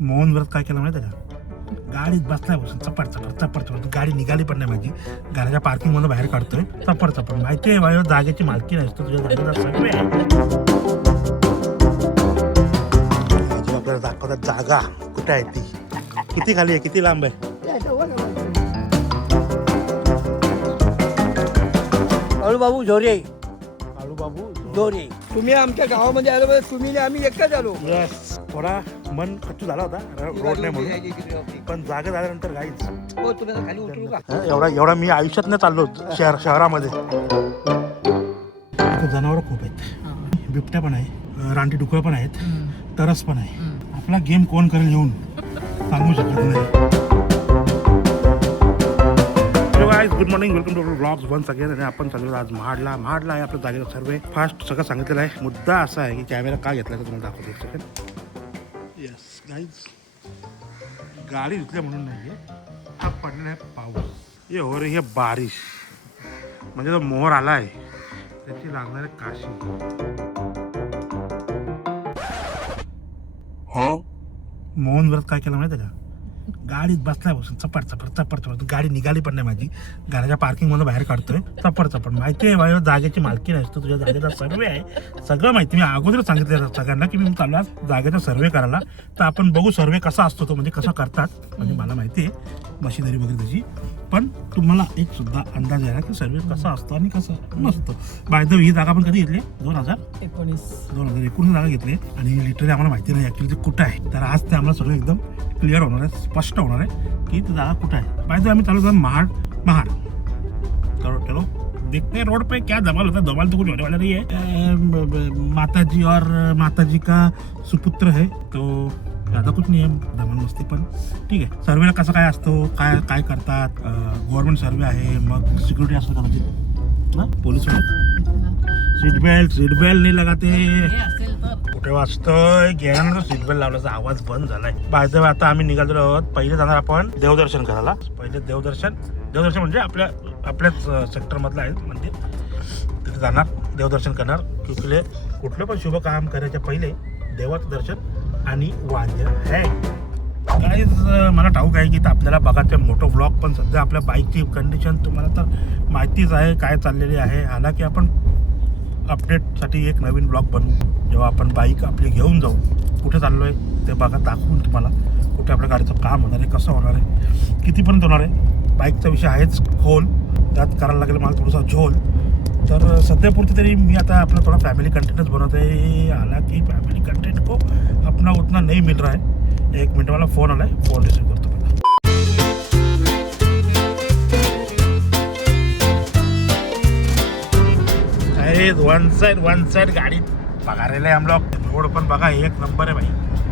मोहन व्रत काय केलं माहिती आहे का? गाडीत बसलाय बसून चपड चपड चपड चपड गाडी निघाली पण नाही माझी. घराच्या पार्किंग मधून बाहेर काढतोय चपड चपड. माहिती आहे बाई जागेची मालकी नसतो तुझ्या गाडीला सगळे. आपल्याला दाखवतात जागा कुठे आहे ती, किती खाली आहे, किती लांब आहे. बाबू झोरे, बाबू झोरे. तुम्ही आमच्या गावामध्ये आलो बरं, तुम्ही आम्ही एकटाच आलो. यस, थोडा मन खच्चू झाला होता रोड नाही म्हणून, पण जागा झाल्यानंतर गाईच. हो, तुम्ही आता खाली उतरू का? एवढा मी आयुष्यात नाही चाललो शहरामध्ये. जनावर खूप आहेत, बिबट्या पण आहे, रानटी डुकरं पण आहेत, तरस पण आहे. आपला गेम कोण करेल येऊन सांगू शकत नाही. Good morning, welcome to blogs once again. आणि आपण चाललो आज महाडला आहे आपल्या जागेचा सर्वे. फास्ट सगळं सांगितलेलं आहे. मुद्दा असा आहे की कॅमेरा का घेतला तर तुम्हाला दाखवतो एक सेकंड. येस गाईज, गाडी धुतल्या म्हणून नाही, हा पडलेला आहे पाऊस. ये हो रे, हे बारिश म्हणजे जो मोहर आला आहे त्याची लागणार आहे काशी. मोहन व्रत काय केलं माहिती आहे का? गाडीत बसलाय बसून चपड चपड चपड चपड. गाडी निघाली पण नाही माझी. घराच्या पार्किंग मधून बाहेर काढतोय चपड चपड. माहिती आहे बाई जागेची मालकी नसतो तुझ्या जागेचा सर्वे आहे. सगळं माहिती, मी अगोदर सांगितलं सगळ्यांना की मी चाललो आज जागेचा सर्वे करायला. तर आपण बघू सर्वे कसा असतो तो, म्हणजे कसा करतात. म्हणजे मला माहिती आहे मशिनरी वगैरे त्याची, पण तुम्हाला एक सुद्धा अंदाज आहे की सर्वे कसा असतो आणि कसा नसतो. बाय द वे, ही जागा आपण कधी घेतली? 2019 जागा घेतली. आणि लिटरली आम्हाला माहिती नाही ऍक्च्युली ते कुठं आहे. तर आज ते आम्हाला सगळं एकदम क्लिअर होणार आहे, स्पष्ट होणार आहे की ती जागा कुठं आहे. बाय द वे, आम्ही चालू होतो महाड. चलो देखते हैं रोड पे क्या धमाल होता है. धमाल तो कुछ होने वाला नहीं है. माताजी और माताजी का सुपुत्र है, तो ज्यादा कुछ नहीं है, धमाल मस्ती. पण ठीक आहे. सर्वेला कसं काय असतो, काय करतात. गव्हर्नमेंट सर्वे आहे, मग सिक्युरिटी असतो कदाचित ना, पोलीस सीट बेल्ट नाही लगाते. कुठे वाजतोय गेल्यानंतर सीट बेल्ट लावल्याचा आवाज बंद झालाय. बाय आता आम्ही निघालो आहोत. पहिले जाणार आपण देवदर्शन करायला. पहिले देवदर्शन म्हणजे आपल्याच सेक्टर मधलं आहे मंदिर, तिथे जाणार, देवदर्शन करणार. कुठलं पण शुभ काम करायच्या पहिले देवाचं दर्शन आणि वाद्य आहे. काय मला ठाऊक आहे की आपल्याला बघायचं मोठं ब्लॉग, पण सध्या आपल्या बाईकची कंडिशन तुम्हाला तर माहितीच आहे काय चाललेली आहे. हालाकी आपण अपडेटसाठी एक नवीन ब्लॉग बनवू, जेव्हा आपण बाईक आपली घेऊन जाऊ. कुठे चाललो आहे ते बघा, दाखवून तुम्हाला कुठे आपल्या गाडीचं काम होणार आहे, कसं होणार आहे, कितीपर्यंत होणार आहे. बाईकचा विषय आहेच खोल, त्यात करायला लागेल मला थोडासा झोल. तर सध्यापुरती तरी मी आता आपला थोडा फॅमिली कंटेंटच बनवत आहे. हालांकि फॅमिली कंटेंट को अपना उतना नहीं मिल रहा है. एक मिनट मला फोन आला आहे, फोन रिसीव करतो मला. अरे वन साइड गाड़ी पका रहे हम लोग. रोड पण बघा एक नंबर है भाई.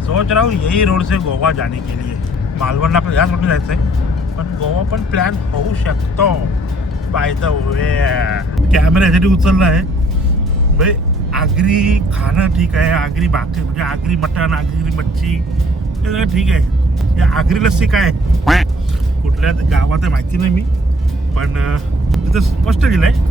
सोच रहा हूँ यही रोड से गोवा जाने के लिए. मालवणला पण याच रोडने जायचं आहे, पण गोवा पण प्लॅन होऊ शकतो. बाय द वे, कॅमेरा यासाठी उचलला आहे भाई. आगरी खाणं ठीक आहे, आगरी भाकरी म्हणजे आगरी मटण, आगरी मच्छी हे सगळं ठीक आहे. या आगरी लस्सी काय कुठल्या गावात आहे माहिती नाही मी, पण तिथं स्पष्ट लिहिलं आहे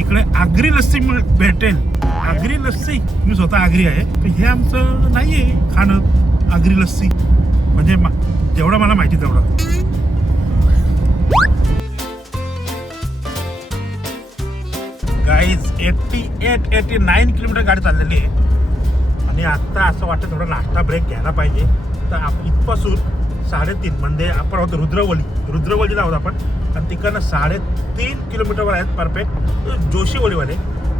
इकडे आगरी लस्सी भेटेल. आगरी लस्सी, मी स्वतः आगरी आहे, हे आमचं नाही आहे खाणं आगरी लस्सी. म्हणजे जेवढं मला माहिती तेवढं. गाईज 89 किलोमीटर गाडी चाललेली आहे. आणि आत्ता असं वाटतं थोडा नाश्ता ब्रेक घ्यायला पाहिजे. तर इथपासून 3.5 म्हणजे आपण आहोत रुद्रवलीला आहोत आपण. आणि तिकडनं 3.5 किलोमीटरवर आहेत परफेक्ट जोशीवडेवाले.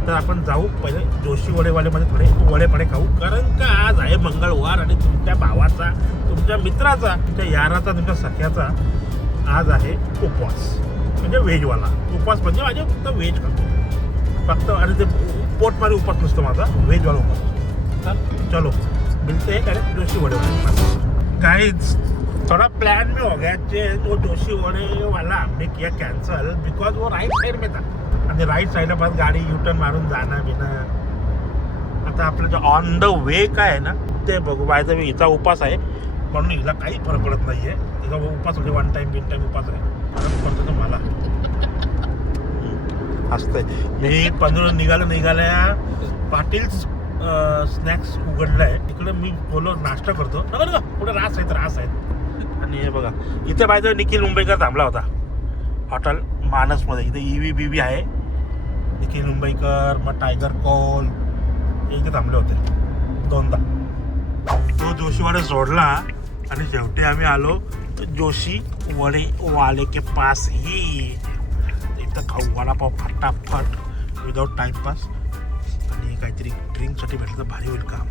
तर आपण जाऊ पहिले जोशीवडेवालेमध्ये थोडे वडेपडे खाऊ, कारण का आज आहे मंगळवार. आणि तुमच्या भावाचा, तुमच्या मित्राचा, तुमच्या याराचा, तुमच्या सख्याचा आज आहे उपवास. म्हणजे व्हेजवाला उपवास. म्हणजे माझे फक्त व्हेज खातो फक्त. आणि ते पोटमारी उपवास नसतो माझा, व्हेजवाला उपवास. तर चलो मिलते हैं डायरेक्ट जोशीवडेवाले. गाइस थोड़ा प्लान में हो गया चेंज. वो जोशीवड़े वाला हमने किया कैंसिल बिकॉज वो राइट साइड में था. आणि राईट साईडला परत गाडी युटर्न मारून जाणं बिणं. आता आपलं जे ऑन द वे काय आहे ना ते बघू. बाय द वे हिचा उपास आहे म्हणून हिला काही फरक पडत नाही आहे. तिचा उपास म्हणजे 1 टाइम उपास आहे. फरक पडतो तर मला असतंय. मी 15 निघाल्या पाटील स्नॅक्स उघडलं आहे. इकडे मी बोललो नाश्ता करतो. नका पुढे रास आहेत. आणि हे बघा इथे पाहिजे निखिल मुंबईकर थांबला होता हॉटेल मानसमध्ये. इथे EV BV आहे. निखिल मुंबईकर मग टायगर कॉल हे इथे थांबले होते 2दा. तो जोशीवाडा सोडला आणि शेवटी आम्ही आलो जोशी वडे वाले के पास ही. इथं खाऊ वडापाव फटाफट विदाऊट टाइमपास. आणि काहीतरी ड्रिंकसाठी भेटलं तर भारी होईल काम.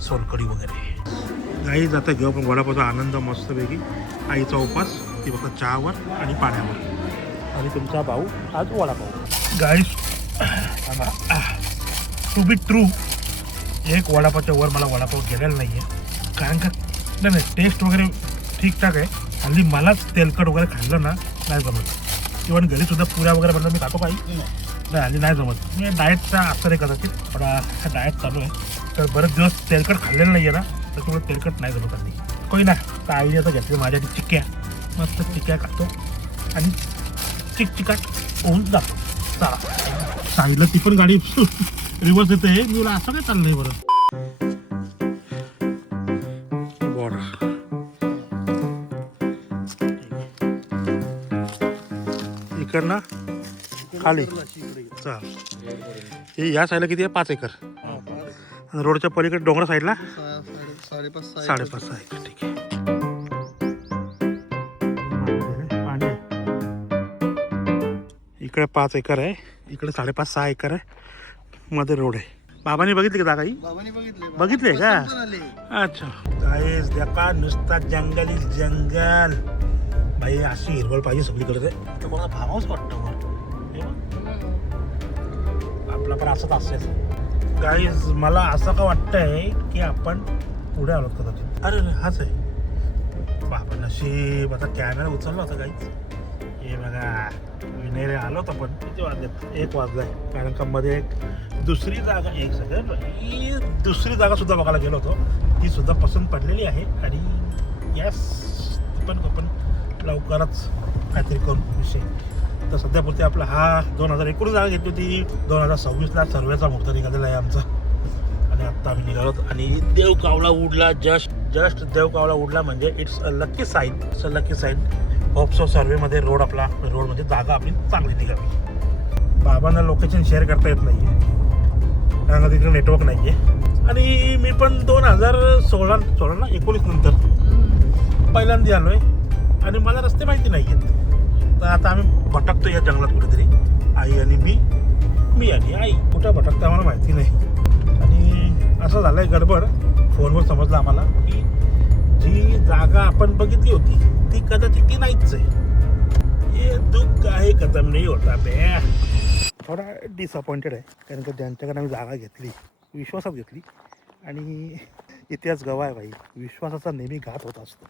सोलकडी वगैरे काही जातं घेऊ पण वडापावचा आनंद मस्तपैकी. आईचा उपास ती फक्त चहावर आणि पाण्यावर. आणि तुमचा भाऊ आज वडापाव. गाईस टू बी ट्रू एक वडापावच्या वर मला वडापाव गेलेला नाही आहे. कारण का नाही टेस्ट वगैरे ठीकठाक आहे. हल्ली मलाच तेलकट वगैरे खाल्लं ना नाही जमत. इव्हन घरीसुद्धा पुऱ्या वगैरे बनलं मी खातो काही नाही. हल्ली नाही जमत. मी डाएटचा असर आहे कदाचित थोडा डाएट चालू आहे. तर बरेच दिवस तेलकट खाल्लेलं नाही आहे ना त्याच्यामुळे तेलकट नाही जमत हल्ली. कोणी ना तर आईने आता घेतली माझ्या चिक्क्या. मस्त चिक्क्या खातो आणि चिकचिकाट होऊन जातो. चला साईडला ती पण गाडी रिवर्स येते. मी बोला असं काय चाललंय बरं. इकडनं खाली चाल. हे या साईडला किती आहे 5 एकर. आणि रोडच्या पलीकडे डोंगर साईडला 5.5-6 एकर. ठीक आहे. इकडे 5 एकर आहे. इकडे 5.5-6 एकर आहे. मध्ये रोड आहे. बाबांनी बघितली का जागा ही? बघितली का? अच्छा गाईस देखा नुसता जंगल जंगल. भाई अशी हिरवळ पाहिजे सगळीकडे. आता मला फार्म हाऊस वाटतं आपला पण असंच असेल. गाईज मला असं का वाटतंय की आपण पुढे आलो कदाचित. अरे हाच आहे बाबा नशीब. आता कॅमेरा उचलला होता गाईज. हे बघा विनेरे आलो होता पण किती वाजलेत 1 वाजलाय. कारण का मध्ये एक दुसरी जागा एक सेकंड ही दुसरी जागा सुद्धा बघायला गेलो होतो. ती सुद्धा पसंत पडलेली आहे. आणि यस पण लवकरच काहीतरी करू विषय. तर सध्यापुरती आपला हा 2019 जागा घेतली होती. 2026ला सर्वेचा मुहूर्त निघालेला आहे आमचा. आणि आत्ता आम्ही निघालो. आणि देव कावळा उडला. जस्ट देव कावळा उडला म्हणजे it's a lucky sign. Lucky sign. Hope so सर्वेमध्ये रोड म्हणजे जागा आपली चांगली निघावी. बाबांना लोकेशन शेअर करता येत नाही आहे कारण का तिकडे नेटवर्क नाही आहे. आणि मी पण 2016 ना 19 नंतर पहिल्यांदा आलो आहे. आणि मला रस्ते माहिती नाही आहेत. तर आता आम्ही भटकतो या जंगलात कुठेतरी. आई आणि मी आणि आई कुठं भटकतो आम्हाला माहिती नाही. आणि असं झालं आहे गडबड. फोनवर समजलं आम्हाला की जी जागा आपण बघितली होती ती कदाचित ती नाहीच आहे. हे दुःख आहे खतम नाही होता बे. थोडा डिसअपॉइंटेड आहे कारण का ज्यांच्याकडे आम्ही जागा घेतली विश्वासात घेतली. आणि इतिहास गवा आहे भाई. विश्वासाचा नेहमी घात होत असतो.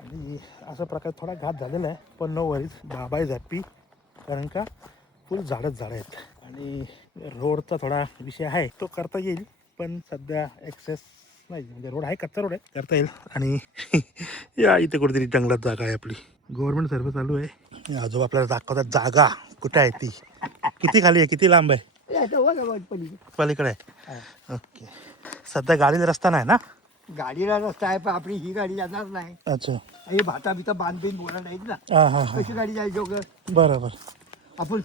आणि अशा प्रकारे थोडा घात झालेला आहे. पण नो वरीज. बाबा इज हॅप्पी कारण का फुल झाडच आहेत. आणि रोडचा थोडा विषय आहे तो करता येईल. पण सध्या एक्सेस नाही म्हणजे रोड आहे कच्चा रोड आहे करता येईल. आणि या इथे कुठेतरी जंगलात जागा आहे आपली. गव्हर्नमेंट सर्व्हिस चालू आहे. आजोबा आपल्याला दाखवतात जागा कुठे आहे ती. किती खाली आहे किती लांब आहे. पलीकडे आहे. ओके. सध्या गाडीला रस्ता नाही ना. गाडीला रस्ता आहे पण आपली ही गाडी जाणार नाही. अच्छा हे भाता बिता बांधून बोला नाहीत ना. कशी गाडी जायची वगैरे. बरोबर. आपण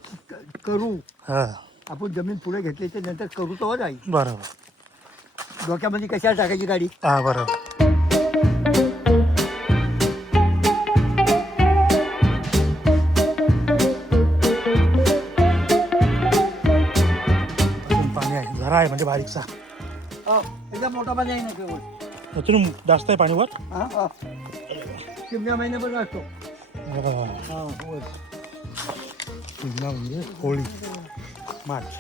करू. हां आपण जमीन पुढे घेतल्याच्या नंतर करू तो जाईल. बरोबर. डोक्यामध्ये कशाला टाकायची गाडी. हां बरोबर. पाणी आहे झरा आहे म्हणजे बारीकसा. एकदम मोठा पाणी आहे ना केवळ. त्यातून जास्त आहे पाणी वर. शिमगा महिन्याभर असतो. शिमगा म्हणजे होळी मार्च.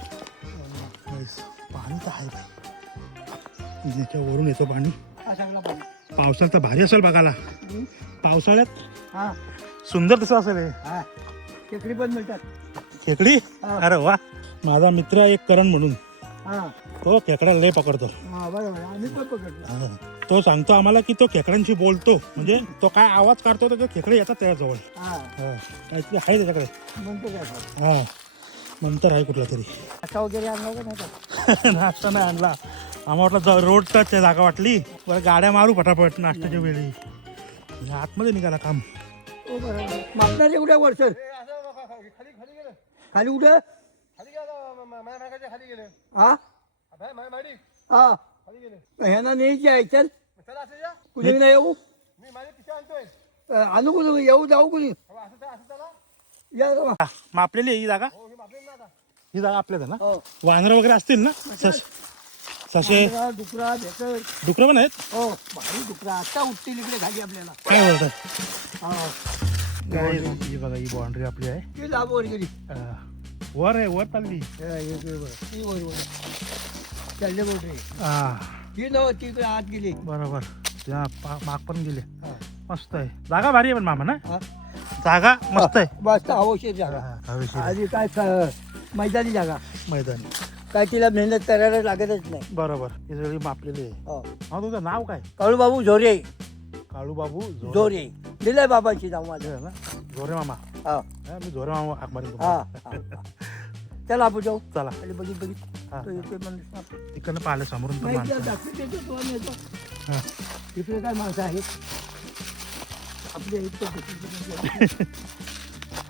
पाणी तर आहे भाई. याच्यावरून येतो पाणी. पावसाळ्यात तर भारी असेल बघायला. पावसाळ्यात सुंदर तसं असेल हे. खेकडी पण मिळतात. खेकडी. अरे वा. माझा मित्र एक करण म्हणून तो खेकडा लय पकडतो. आम्ही पण पकडतो. तो सांगतो आम्हाला की तो खेकड्यांशी बोलतो. म्हणजे तो काय आवाज काढतो तर खेकडे येतात त्याच्याजवळ. काहीतरी आहे त्याच्याकडे. म्हणतो काय. हां नंतर आहे कुठला तरी. असा वगैरे आणला का नाही का? नाश्ता नाही आणला, आम्हाला वाटलं रोड टच आहे जागा वाटली, बरं गाड्या मारू फटाफट नाश्त्याच्या वेळी. आतमध्ये निघाला काम. हो बरोबर. मागणारे कुठे वर सर? खाली कुठे? हा हा ह्यांना न्यायची आहे. चल कुणी नाही येऊ, आणू कुणी येऊ जाऊ कुणी या. मापलेली आहे ही जागा. ही जागा आपल्याच आहे ना. हो वानर वगैरे असतील ना, ससे डुकरा भेकर. डुकरं पण आहेत. हो भारी डुकरा आता उठतील इकडे खाली आपल्याला. काय बोलतात. हा काय ही बघा, ही बाउंड्री आपली आहे. ती लाभ वर गेली. वर आहे, वर चालली. ती वर वर चालले बोलते. हा ती नव्ह ती इकडे आत गेली. बरोबर. त्या माग पण गेले. मस्त आहे जागा, भारी आहे पण मामा ना. हा जागा मस्त आहे. मस्त हवेशीर जागा. हवेशीर आधी काय मैदानी जागा, मैदान. काय तिला मेहनत करायला लागतच नाही. बरोबर. ही सगळी मापलेली आहे. हो. हा, तुझं नाव काय? काळूबाबू झोरे. काळूबाबू झोरे दिलंय बाबांची नाव माझं. ना. झोरे मामा. हा हा, मी झोरे मामा हाक मारेन हा तुम्हाला. चला आपण जाऊ. चला. आणि बघित बघित हा. तो येतोय माणूस ना. तिकडनं पाहिलं समोरून पण नाही, माणसं. इकडे दाखवून देतो तो आणि येतो. हा. तिकडे काय माणसं आहेत आपले आहेत ते.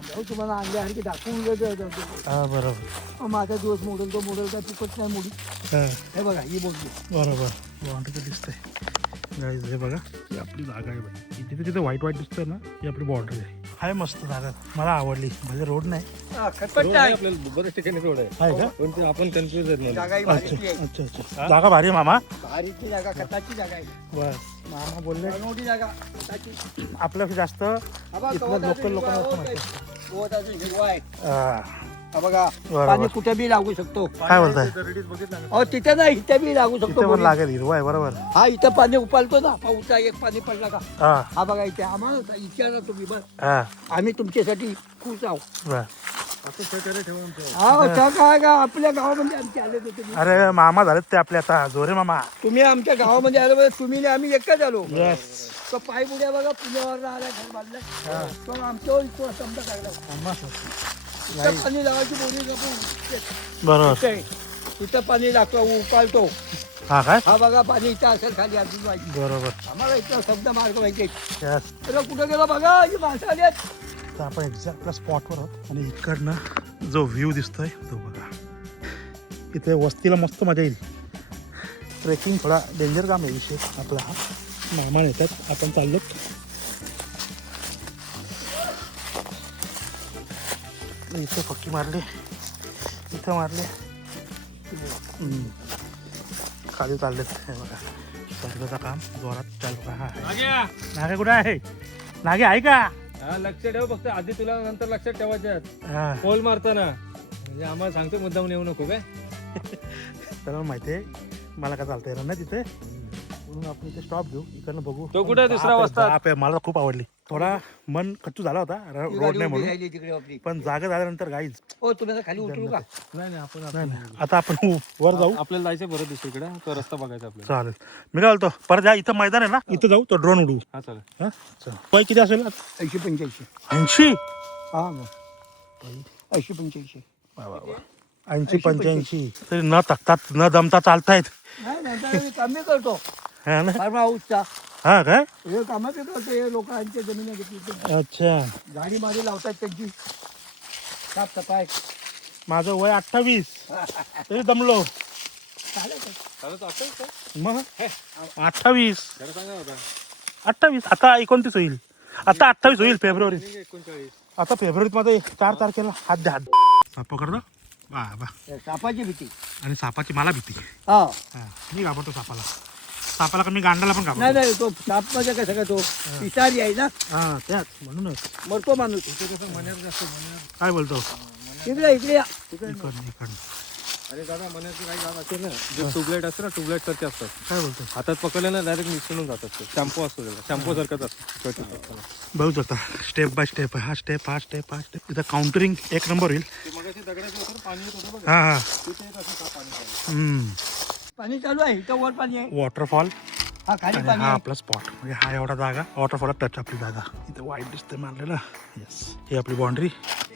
जाऊ तुम्हाला आणल्यासारखे दाखवून देतो. हा, बरोबर. माझा दिवस मोडेल तो मोडेल काय चुकत नाही मोडी. हा, हे बघा ही बोलली. बरोबर. बाउंड्री दिसतंय गाईज. हे बघा, ही आपली जागा आहे बाई. तिथे तिथे व्हाईट व्हाईट दिसतंय ना, ही आपली बाउंड्री आहे. आहे मस्त जागा, मला आवडली. म्हणजे रोड नाही खटपट नाही. आपल्याला बऱ्याच ठिकाणी रोड आहे, आहे का. पण ते आपण कन्फ्युज आहेत म्हणून. जागा ही अच्छा भारीची आहे. अच्छा अच्छा. जागा भारी आहे मामा. भारीची जागा खताची जागा आहे. बस मामा बोलले मोठी जागा खताची. आपल्यापेक्षा जास्त हा बघा, इथलं गवताचं लोकल हिरवं आहे, लोकांना हो, माहिती. ते गवताचं हिरवं आहे. हा, हा बघा बरोबर. पाणी कुठे बी लागू शकतो. काय बोलताय. रेडीत बघितलं ना. अहो तिथे नाही इथे बी लागू तिथे शकतो पण बोरी. लागेल, हिरवा आहे. बरोबर. हा इथं पाणी उपालतो ना, पाऊसा एक पाणी पडला का. हा हा बघा इथे आम्हाला विचारा तुम्ही बस, हा आम्ही तुमच्यासाठी खुश आहोत. बर. असं सहकार्य ठेवून आमचं. हा असं काय का आपल्या गावामध्ये आमचे आले होते तुम्ही. अरे मामा झालेत ते आपले आता, जोरे मामा. तुम्ही आमच्या गावामध्ये आले बरं, तुम्ही आणि आम्ही एकच आलो. येस. तो पाय बुड्या बघा पुण्यावर आला घर बांधलं तो आमच्यावर इतकं समजा टाकला. इथं पाणी लावायची बोरी नको. बरोबर. इथं पाणी लागतो उकालतो. हा काय. हा बघा पाणी इथं असेल खाली अजून पाहिजे. बरोबर. आम्हाला इथं शब्द मार्ग माहिती. येस. तर कुठं गेला बघा ही माणसं आली आहेत. तर आपण एक्झॅक्ट आपल्या स्पॉटवर आहोत आणि इकडनं जो व्ह्यू दिसतोय तो बघा. इथे वस्तीला मस्त मजा येईल. ट्रेकिंग थोडा डेंजर काम आहे विषय आपला हा. मामा येतात, आपण चाललो. इथे पक्की मारली, इथं मारले. खाली चाललेत. हे बघा सर्वेचं काम जोरात चालू आहे. हा नागे कुठे आहे. नागे आहे का. हा, लक्ष ठेव फक्त आधी, तुला नंतर लक्षात ठेवायच्यात. हा पोल मारताना म्हणजे आम्हाला सांगतो मुद्दाम येऊ नको काय. त्याला माहिती आहे मला काय चालता येणार नाही तिथे, म्हणून आपण इथे स्टॉप घेऊ. इकडनं बघू. तो कुठे आहे दुसरा बाप आहे, वस्ताद? बाप आहे. मला खूप आवडली. थोडा मन कच्चू झाला होता ही रोड गाडी नाही उभी म्हणून, राहिली तिकडे आपली. पण जागा झाल्यानंतर गाईज. हो तुम्ही आता खाली उतरू का. नाही आपण नाही नाही, आता आपण वर जाऊ. आपल्याला जायचं बरं दुसरीकडे, तो रस्ता बघायचा आपल्याला. चालेल. मी काय बोलतो, परत या इथं मैदान आहे ना, इथं जाऊ. तो ड्रोन उडू. हा चालेल. हा चल. वय किती असेल. 80-85. 80. हा मग 80-85. 80-85 तरी न थकतात न दमता चालतायत. नाही नंतर मी कमी करतो हा ना. फार्म हाऊसचा. हा काय. हे कामं करतो हे लोकांच्या जमिनी घेतली अच्छा. गाडी मारी लावतात त्यांची साफसफाई. माझं वय 28 तरी दमलो. चालेल का? चालत असेल का? मग 28 खरं सांगा होता. 28 आता 29 होईल. आता 28 होईल फेब्रुवारी. 39. आता फेब्रुवारीत मध्ये 4 तारखेला हात द्या. हात साप पकडतो. वा वा. सापाची भीती. आणि सापाची मला भीती. हा हा, मी घाबरतो सापाला. सापाला का मी गांडाला पण नाही घाबरतो. नाही तो साप म्हणजे कसं का तो पिसारी आहे ना, हा त्याच म्हणूनच. मरतो माणूस. काय बोलतो. इकडे इकडे या. इकडनं इकडनं. अरे दादा मण्याचं काही काम असेल ना, जे ट्यूबलाईट असतं ना, ट्यूबलाईट सारखे असतात. काय बोलतो. हातात पकडलं ना डायरेक्ट मिसळून जातात. ते शॅम्पू असतो त्याला, शॅम्पू सारखाच असतो. बघू शकता स्टेप बाय स्टेप. हा स्टेप हा स्टेप हा स्टेप. इथं काउंटरिंग एक नंबर होईल. मगाशी दगडाचं पाणी येत होतं बघा, हा हा. तिथे एक असं पाणी. पाणी चालू आहे इथं वर पाणी आहे. वॉटरफॉल. हा खाली आणि पाणी हा आहे. आपला स्पॉट म्हणजे हा एवढा जागा वॉटरफॉल टच आपली जागा इथे वाईट दिसते मारलेला. येस, ही आपली बाउंड्री,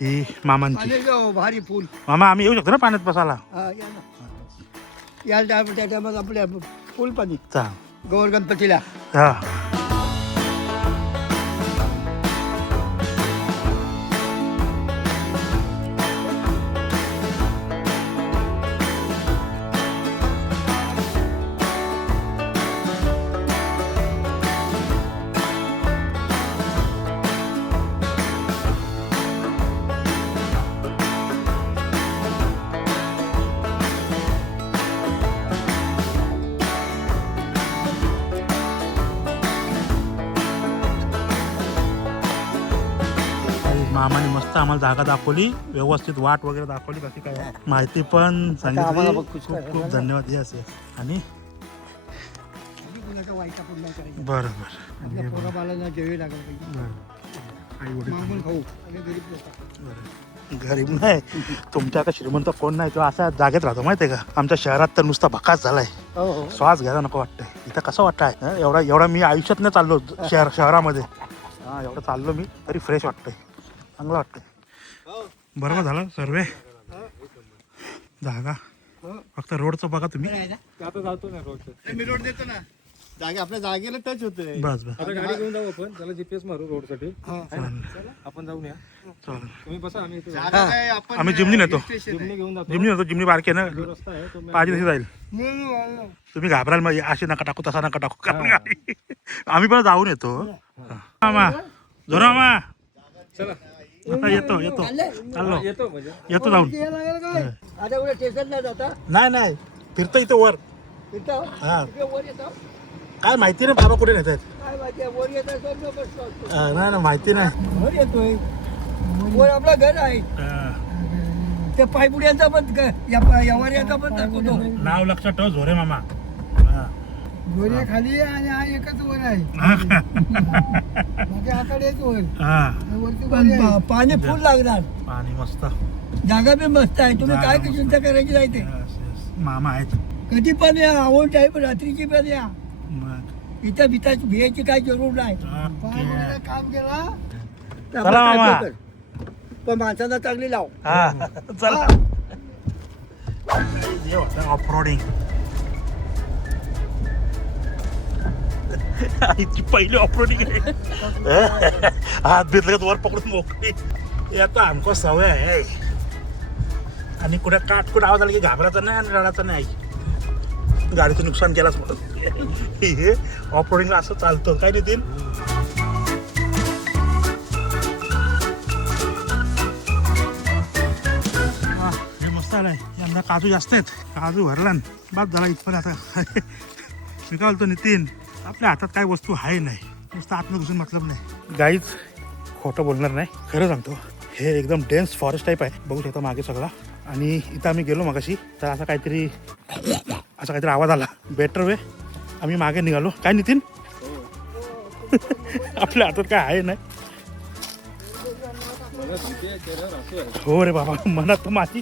ही मामांची. पाणी जो भारी फुल. मामा आम्ही येऊ शकतो ना पाण्यात बसायला? हा या ना, या त्या टायमात आपल्या फुल पाणी चा गौर गणपतीला. हा. मामाने मस्त आम्हाला जागा दाखवली, व्यवस्थित वाट वगैरे दाखवली, बाकी काय माहिती पण आम्हाला सांगितली. बघ खुश खूप करा. खूप धन्यवाद. Yes yes. आणि कुणाचा वाईटा पुढला करायचा. बरं बरं. आपल्या पोराबाळांना जेवी लागलं पाहिजे. आई वडील मागून खाऊ आणि गरीब लोक. गरीब नाही, तुमच्या आता श्रीमंत कोण नाही, तो असा जागेत राहतो माहितीये का. आमच्या शहरात तर नुसता भकास झालाय, हो हो. श्वास घ्यायला नको वाटतंय. इथं कसं वाटतंय एवढा एवढा मी आयुष्यात नाही चाललो शहरामध्ये. हा एवढं चाललो मी तरी फ्रेश वाटतंय, चांगलं वाटतंय. बरोबर झालं सर्वे जागा. फक्त रोडचं बघा तुम्ही. आता जातो ना रोड. मी रोड देतो ना, जागे आपल्या जागेला टच होतोय. बस बस आता गाडी घेऊन जाऊ आपण, त्याला जीपीएस मारू रोड साठी. चालेल चला आपण जाऊन या. चालेल. तुम्ही बसा, आम्ही इथे जागा काय आपण आम्ही जिमनी नेतो. जिमनी घेऊन जातो. जिमनी होतो, जिमनी बारकी आहे जो ना, रस्ता आहे तो पाहिजे तशी जाईल. तुम्ही घाबराल मग, अशी नका टाकू तसा नका टाकू कारण गाडी. आम्ही पण जाऊन येतो. मामा जोरा मामा. चला आता येतो येतो चाललो येतो म्हणजे येतो जाऊन. आता उद्या स्टेशनला जाता नाही नाही फिरतो इथे वर. तिथं हा वर येतो. काय माहिती नाही बाबा कुठे नेत आहेत. काय माहिती आहे, वर येत बसलो असतो. नाही ना माहिती नाही. वर येतोय, वर आपलं घर आहे. ते पायपुड्यांचा पण यवाऱ्याचा पण दाखवतो. नाव लक्षात ठेव झोरे मामा. गोऱ्या खाली आणि हा एकच वर आहे. पण पाणी फुल लागणार, पाणी मस्त, जागा बी मस्त आहे. तुम्ही काय जागा चिंता करायची नाही ते. मामा आहेत कधी पण या, आवड टाईप रात्रीची पण या. मग. इथं बिताची भियाची काय जरूर नाही. ओके. काम केला चला मामा. पण माणसांना चांगली लाव. हा चला. ऑफ रोडिंग पहिली ऑफ रोडिंग आहे. हात बिरले वर पकडून मोकळी. हे आता आमको सवय आहे. आणि कुठे काटकुट आवाज आला की घाबरायचं नाही आणि रडायचं नाही. गाडीचं नुकसान केलाच म्हणून हे ऑफ रोडिंगला असं चालतं काय नितीन. हे मस्त आलाय. यंदा काजू जास्त आहेत, काजू भरला बाद झाला इथपर्यंत. आता मी काय बोलतो नितीन, आपल्या हातात काय वस्तू आहे नाही, नुसतं आतनं घुसून मतलब नाही. गाईच खोटं बोलणार नाही, खरं सांगतो. हे एकदम डेन्स फॉरेस्ट टाईप आहे, बघू शकता मागे सगळा. आणि इथं आम्ही गेलो मगाशी तर असा काहीतरी आवाज आला. बेटर वे आम्ही मागे निघालो. काय नितीन आपल्या हातात काय आहे नाही. हो रे बाबा, मनात तर माझी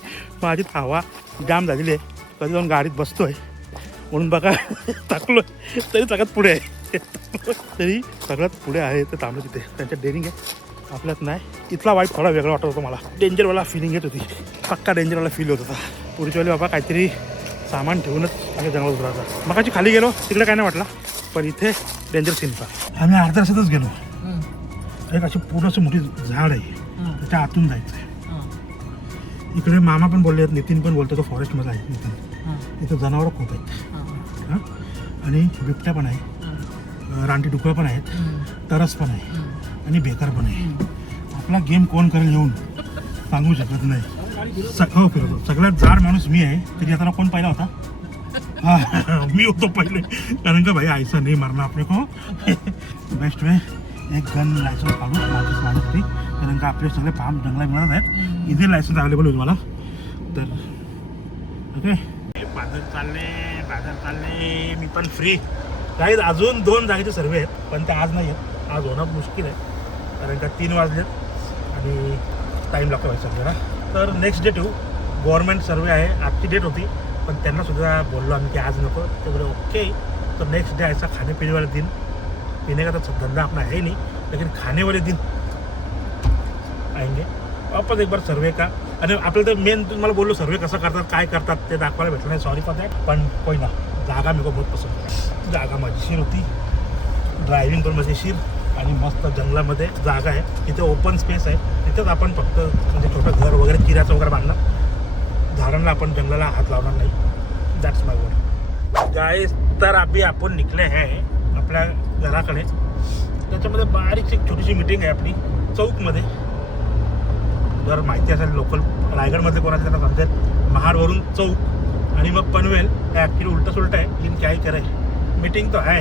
हवा जाम झालेली आहे. कधी जाऊन गाडीत बसतोय म्हणून बघा टाकलो तरी सगळ्यात पुढे आहे. तरी सगळ्यात पुढे आहे ते थांबलं तिथे. त्यांच्या डेअरिंग आहे, आपल्यात नाही. इथला वाईट थोडा वेगळा वाटत होता मला. डेंजरवाला फिलिंग येत होती, पक्का डेंजरवाला फील होत होता. पुढच्या वेळी बाबा काहीतरी सामान ठेवूनच आम्ही जंगलात उतरायचा. मगाची खाली गेलो तिकडे काय नाही वाटला, पण इथे डेंजर सीन होता. आम्ही अर्ध्या रस्त्यातच गेलो. एक अशी पूर्ण अशी मोठी झाड आहे, त्याच्या आतून जायचं आहे. इकडे मामा पण बोलले, नितीन पण बोलतो, तो फॉरेस्टमध्ये आहे नितीन. इथं जनावरं खूप आहेत. हां, आणि बिबट्या पण आहे, रानटी डुकरं पण आहेत, तरस पण आहे आणि बेकार पण आहे. आपला गेम कोण करेल येऊन सांगू शकत नाही. हो फिरतो. सगळ्यात जाड माणूस मी आहे. तरी आता कोण पहिला होता? हा मी होतो पहिले, कारण का भाई ऐसा नाही मारना आपले को. बेस्ट वे एक गन लायसन्स काढून माझ्यासाठी, कारण का आपले सगळे फार्म जंगलात मिळत आहेत. इथे लायसन्स अवेलेबल होईल मला. तर ओके, बाजार चालले मी पण फ्री. काही अजून 2 जागेचे सर्वे आहेत, पण ते आज नाही आहेत. आज होणं मुश्किल आहे, कारण का 3 वाजलेत आणि टाईम लागतो भाई सर्वेला. तर नेक्स्ट डे ठेवू. गव्हर्नमेंट सर्वे आहे, आजची डेट होती, पण त्यांना सुद्धा बोललो आम्ही की आज नको. ते बोलले ओके तो नेक्स्ट डे ऐसा खाने पीने वाले दिन, पीने का तो धंधा अपना है ही नहीं, लेकिन खाने वाले दिन आएंगे वापस एक बार सर्वे का. आणि आपल्याला तर मेन तुम्हाला बोललो सर्वे कसं करतात काय करतात ते दाखवायला भेटलं नाही, सॉरी फॉर दॅट. पण कोई ना, जागा मी बहुत पसंत आहे. जागा मजेशीर होती, ड्रायव्हिंग पण मजेशीर आणि मस्त जंगलामध्ये जागा आहे. तिथे ओपन स्पेस आहे, तिथेच आपण फक्त म्हणजे छोटं घर वगैरे चिऱ्याचं वगैरे बांधलं. झाडांना आपण जंगलाला हात लावणार नाही. दॅट्स माय वर्ड गाईस. तर अभी आपण निघले आहे आपल्या घराकडे. त्याच्यामध्ये बारीकशी एक छोटीशी मीटिंग आहे आपली चौकमध्ये. जर माहिती असेल लोकल रायगडमध्ये कोणाचं त्यांना समजेल, महाडवरून चौक आणि मग पनवेल हे ॲक्च्युली उलटं सुलटं आहे. लेकिन क्या ही करे, मीटिंग तो आहे,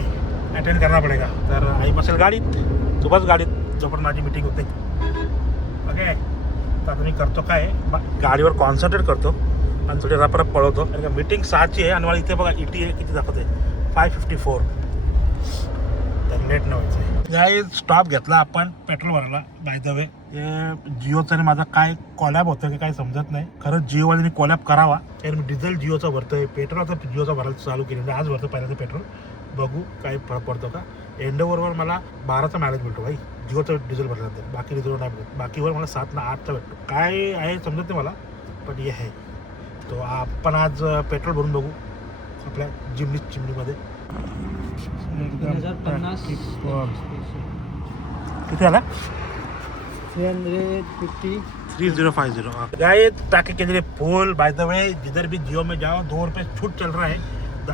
अटेंड करना पडेगा. तर आई बसेल गाडीत, तू बस गाडीत जोपर्यंत माझी मीटिंग होते. ओके, तर आता मी करतो काय, गाडीवर कॉन्सन्ट्रेट करतो आणि थोडी रपरप पळवतो. कारण का मीटिंग 6ची आहे आणि मला इथे बघा ETA किती दाखवते 5:54. तर लेट न व्हायचं आहे. गाई स्टॉप घेतला आपण पेट्रोल भरायला. बाय द वे जिओचा आणि माझा काय कॉलॅब होतं की काय समजत नाही. खरंच जिओवाल्यांनी कॉलॅब करावा. कारण मी डिझेल जिओचा भरतोय, पेट्रोल आता जिओचा भरायला चालू केलेलं. आज भरतो पहिल्यांदा पेट्रोल, बघू काय फरक पडतो का. एंडोवरवर मला 12चा मायलेज भेटतो भाई जिओचं डिझेल भरल्यानंतर. बाकी डिझेल नाही भेटत. बाकीवर मला 7 ना 8चा भेटतो. काय आहे समजत नाही मला, पण हे आहे. तो आपण आज पेट्रोल भरून बघू आपल्या चिमणीमध्ये. 2050 किती आला? 350. 3050. गाय टाके के लिए फुल. बाय द वे जिधर भी जियो में जाओ 2 रुपये छूट चल रहा है.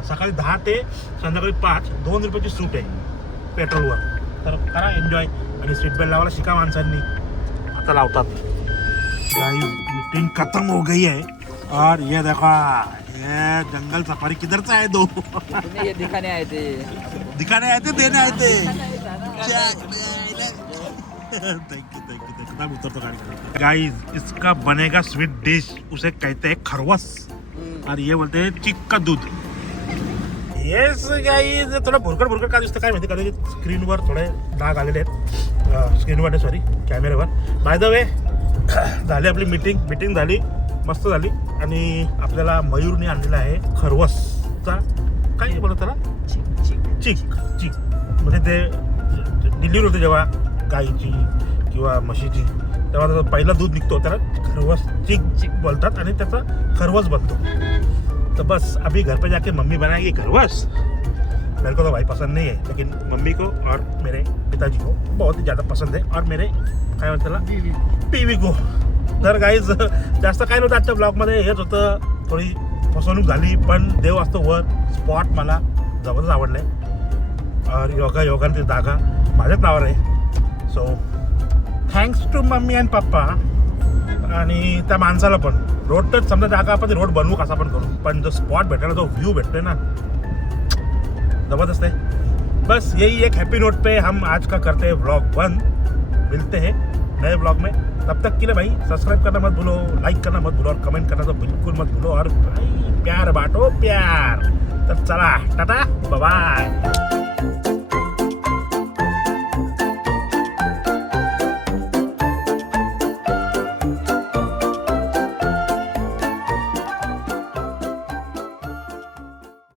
सकाळी 10 ते संध्याकाळी 5 2 रुपयाची सूट आहे पेट्रोलवर. तर करा एन्जॉय. आणि सीट बेल्ट लावायला शिका माणसांनी, आता लावतात. गाइस मीटिंग खत्म हो गई है और ये देखा ये जंगल सफारी किधर से आए दो. ये दिखाने आए थे. दिखाने आए थे, देने आए थे. Thank you. गाइस इसका बनेगा स्वीट डिश, उसे कहते हैं खरवस और ये बोलते हैं चिक का दूध. येस गाइस, थोडं भुरकट का दिसतं काय माहिती, कदाचित स्क्रीनवर थोडे डाग आलेले आहेत. स्क्रीनवर नाही, सॉरी कॅमेऱ्यावर. बाय द वे झाली आपली मीटिंग झाली, मस्त झाली. आणि आपल्याला मयूरने आणलेला आहे खरवसचा, काय बोलत त्याला, चिक म्हणजे ते डिलिव्हरी होते जेव्हा गाईची किंवा म्हशीची, तेव्हा त्याचं पहिला दूध निघतो, त्याला खरवस चिक बोलतात आणि त्याचा खरवस बनतो. तो बस अभी घर पे जाके मम्मी बनाएगी खरवस. मेरे को तो भाई पसंद नहीं है, लेकिन मम्मी को और मेरे पिताजी को बहुत ही ज़्यादा पसंद है. और मेरे काय म्हणतात त्याला पीवी को. तर गाईज जास्त काय नव्हतं आजच्या ब्लॉगमध्ये, हेच होतं. थोडी फसवणूक झाली, पण देव असतो वर. स्पॉट मला जबरदस्त आवडलं आहे. और योगाने ती जागा माझ्याच नावावर आहे. So thanks to mummy and papa. आणि त्या माणसाला पण रोड टच समजा जागा आपण रोड बनवू कसा पण करू, पण जो स्पॉट भेटायला जो व्यू भेटतोय ना, जबरदस्त है. बस यही एक हैप्पी नोट पे हम आज का करते हैं व्लॉग बंद. मिलते हैं नए व्लॉग में. तब तक के लिए भाई सब्सक्राइब करना मत भूलो, लाइक करना मत भूलो और कमेंट करना तो बिल्कुल मत भूलो. और भाई प्यार बांटो प्यार. तर चला टाटा, बाय बाय.